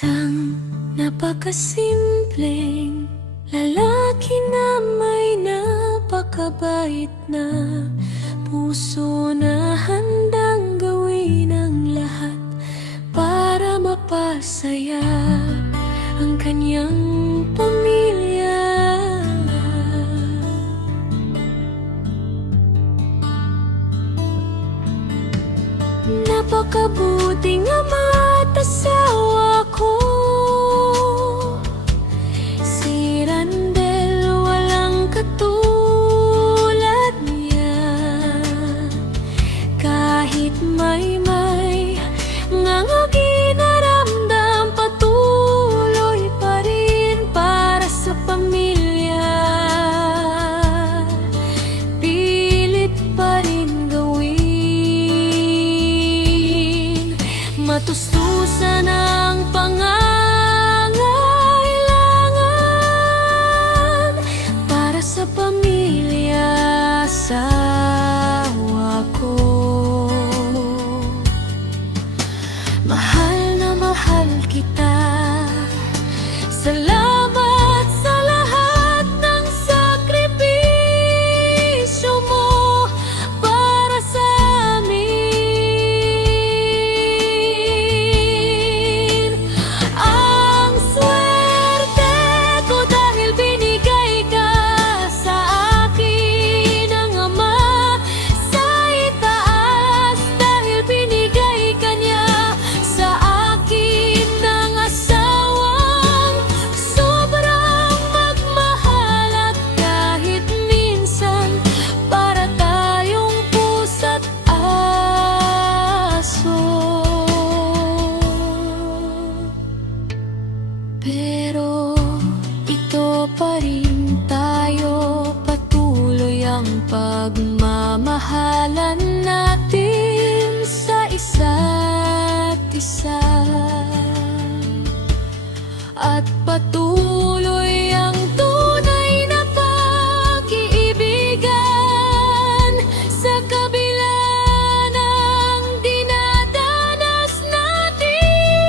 Isang napakasimpleng lalaki na may napakabait na puso na handang gawin ang lahat para mapasaya ang kanyang pamilya. Napakabuting ama at asawa ko, si Randel, walang katulad niya. Kahit may ngangagi na ramdam, patuloy pa rin para sa pamilya. Pilit pa rin gawin, matustusan ang pangangailangan para sa pamilya. Asawa ko, mahal na mahal kita. Salamat sa lahat ng sakripisyo mo para sa amin. Ang swerte ko dahil binigay ka sa akin ng Ama sa itaas, dahil binigay ka niya sa akin ng asawang sobrang magmahal. At kahit minsan para tayong pusa't aso, pero ito pa rin tayo, patuloy ang pagmamahalan natin sa isa't isa. At patuloy ang tunay na pag-iibigan sa kabila ng dinadanas natin.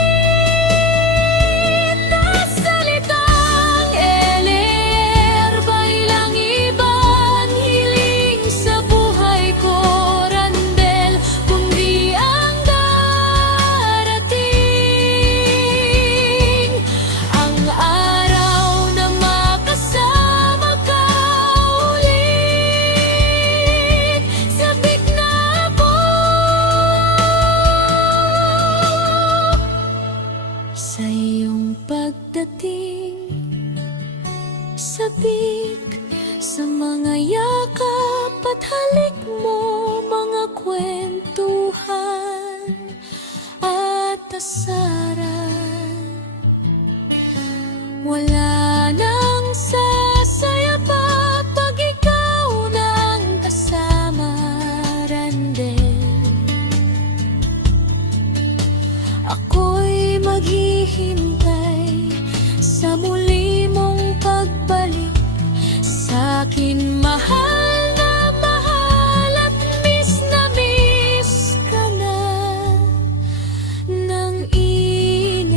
Na salitang Eler, bailang ibang hiling sa buhay ko, Randel, kundi ang darating, ang araw na makasama ka ulit. Sabik na ako sa iyong pagdating, sabik sa mga yakap at halik mo, mga kwentuhan at asaran. Wala nang sasaya pa pag ikaw na ang kasama, Randel. Ako'y maghihintay sa muli mong pagbalik sa'kin, mahal na mahal, at miss na miss ka na ng init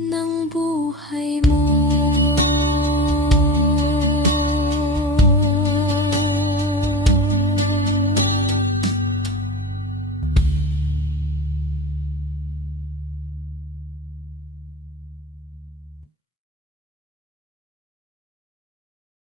ng buhay mo.